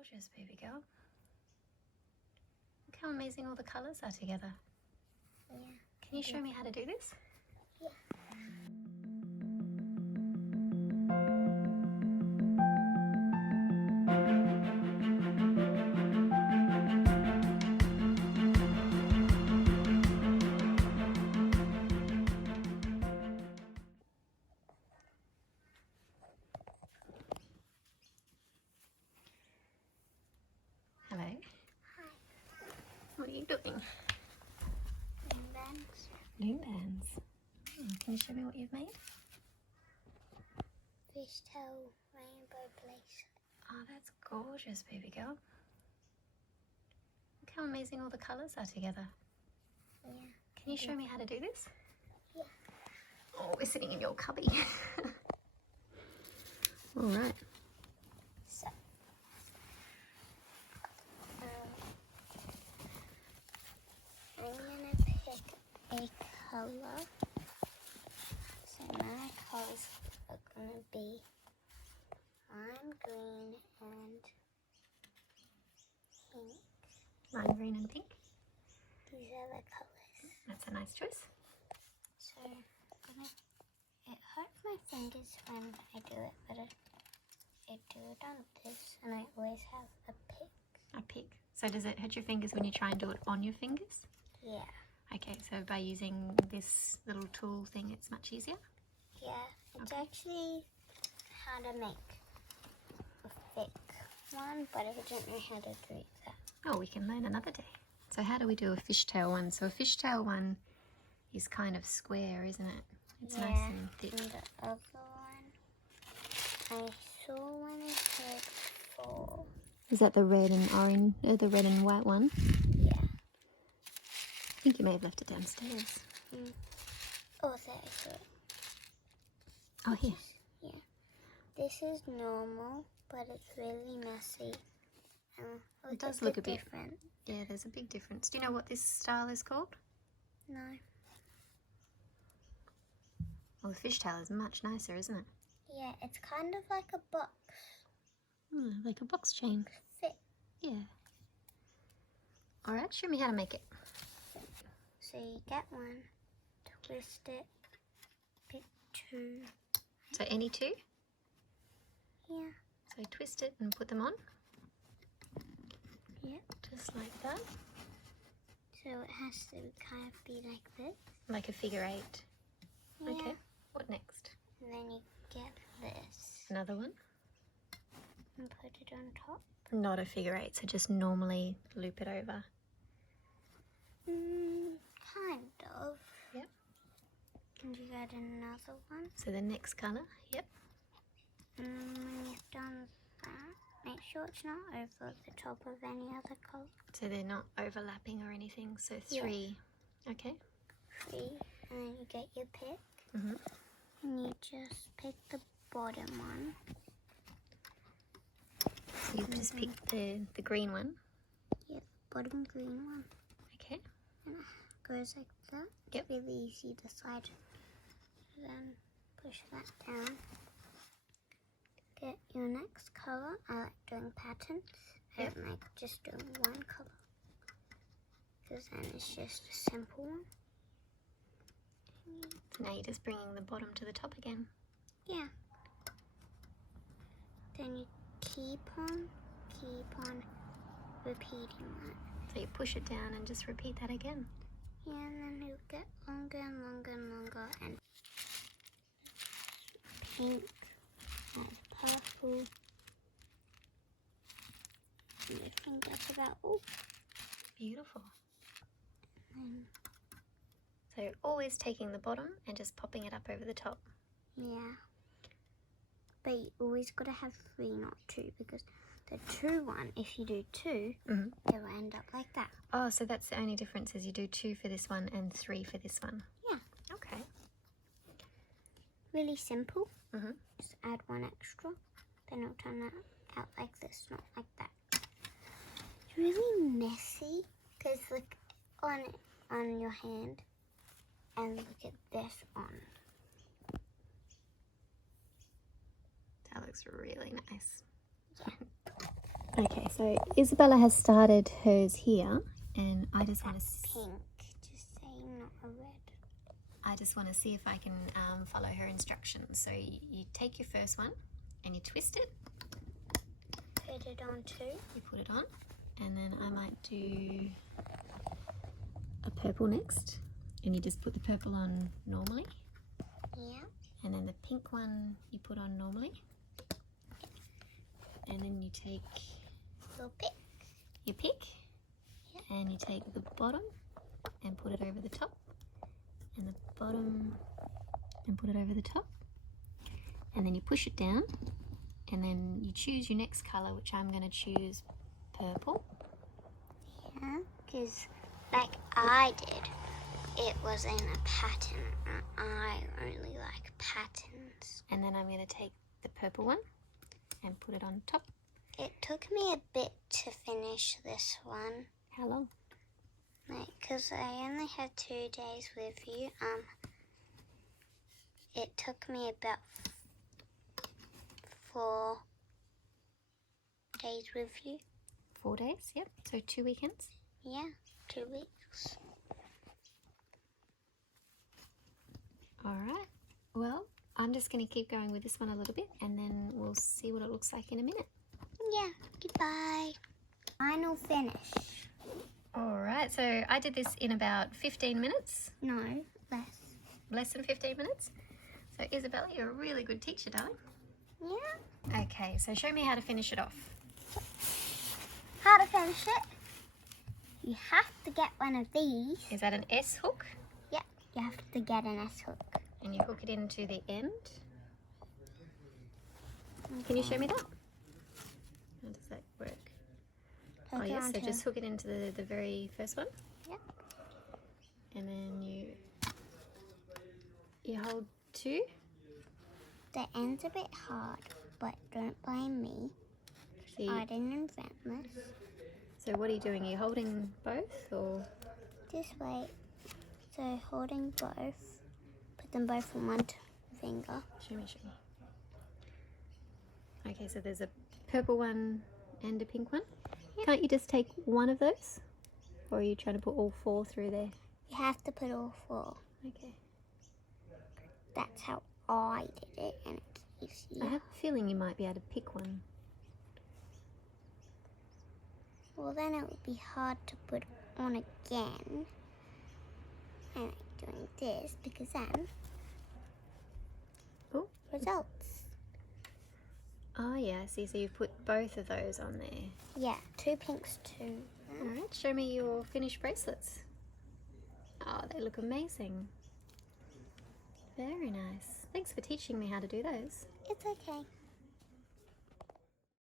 gorgeous, baby girl. Look how amazing all the colours are together. Yeah. Can you show me how to do this? Yeah. Hello. Hi. What are you doing? Loom bands. Loom bands. Can you show me what you've made? FISHTAIL rainbow bracelet. Oh, that's gorgeous, baby girl. Look how amazing all the colours are together. Yeah. Can you show me how to do this? Yeah. Oh, we're sitting in your cubby. All right. So, I'm gonna pick a color. So my colors are gonna be lime green and pink. Lime green and pink. These are the colors. That's a nice choice. So it hurts my fingers when I do it, but I do it on this, and I always have a pick. A pick. So does it hurt your fingers when you try and do it on your fingers? Yeah. Okay, so by using this little tool thing, it's much easier? Yeah, it's Okay. actually how to make a thick one, but I don't know how to do that. Oh, we can learn another day. So how do we do a fishtail one? So a fishtail one is kind of square, isn't it? It's Yeah, nice and thick. and the other one, I saw one it said 4. Is that the red and orange, the red and white one? Yeah. I think you may have left it downstairs. Oh, there I saw it. Oh, here. Yeah. This is normal, but it's really messy. It does look a bit different. Yeah, there's a big difference. Do you know what this style is called? No. Well, the fishtail is much nicer, isn't it? Yeah, it's kind of like a box. Like a box chain. Fit. Yeah. All right, show me how to make it. So you get one, twist it, pick 2. So any two? Yeah. So twist it and put them on, Yep. just like that. So it has to kind of be like this. Like a figure 8. Yeah. Okay, what next? And then you get this Another one? and put it on top. Not a figure 8, so just normally loop it over. Kind of. Yep. And you get another one. So the next colour, yep. And when you've done that, make sure it's not over the top of any other colour. So they're not overlapping or anything, so 3. Yeah. Okay. 3, and then you get your pick. Mm-hmm. And you just pick the bottom one. So you've just picked the green one. Yeah, bottom green one. Okay. And it goes like that. Yep. It's really easy to slide. Then push that down. Get your next colour. I like doing patterns. I don't like just doing one colour, because then it's just a simple one. So now you're just bringing the bottom to the top again. Yeah. Then you keep on repeating that. So you push it down and just repeat that again. Yeah, and then you get longer and longer and longer, and pink and purple. And I think that's about all. Beautiful. And So you're always taking the bottom and just popping it up over the top. yeah. But you always gotta have 3, not 2, because the 2 one, if you do 2, Mm-hmm. it will end up like that. Oh, so that's the only difference, is you do 2 for this one and 3 for this one. Yeah. Okay. Really simple. Mm-hmm. Just add 1 extra. Then it'll turn out like this, not like that. It's really messy, because look on your hand, and look at this on. That looks really nice. Yeah. Okay, so Isabella has started hers here, and I just want to Pink, just saying, not a red. I just want to see if I can follow her instructions. So you take your first one and you twist it. Put it on too. You put it on, and then I might do a purple next, and you just put the purple on normally. Yeah. And then the pink one you put on normally. And then you take Your pick. your pick, and you take the bottom and put it over the top, and the bottom and put it over the top, and then you push it down, and then you choose your next color, which I'm going to choose purple. Yeah, because like I did, it was in a pattern, and I only like patterns. And then I'm going to take the purple one and put it on top. It took me a bit to finish this one. How long? Like, because I only had 2 days with you. It took me about 4 days with you. 4 days, yep. So 2 weekends. Yeah, 2 weeks. All right. Well, I'm just going to keep going with this one a little bit, and then we'll see what it looks like in a minute. Yeah, goodbye. Final finish. All right, so I did this in about 15 minutes. No, less. Less than 15 minutes. So Isabella, you're a really good teacher, darling. Yeah. Okay, so show me how to finish it off. How to finish it? You have to get one of these. Is that an S hook? Yeah, you have to get an S hook. And you hook it into the end. Can you show me that? How does that work? Oh yes, so just hook it into the very first one. Yep. And then you hold 2. The end's a bit hard, but don't blame me. So, I didn't invent this. so what are you doing? Are you holding both, or? This way. So holding both. Put them both on one finger. Show me. Okay, so there's a purple one and a pink one. Yep. Can't you just take one of those? Or are you trying to put all 4 through there? You have to put all 4. Okay. That's how I did it, and it's easier. I have a feeling you might be able to pick one. Well, then it would be hard to put on again. And like doing this, because then Oh, results. Oh yeah, I see. So you've put both of those on there. Yeah, 2 pinks too. Alright, show me your finished bracelets. Oh, they look amazing. Very nice. Thanks for teaching me how to do those. It's okay.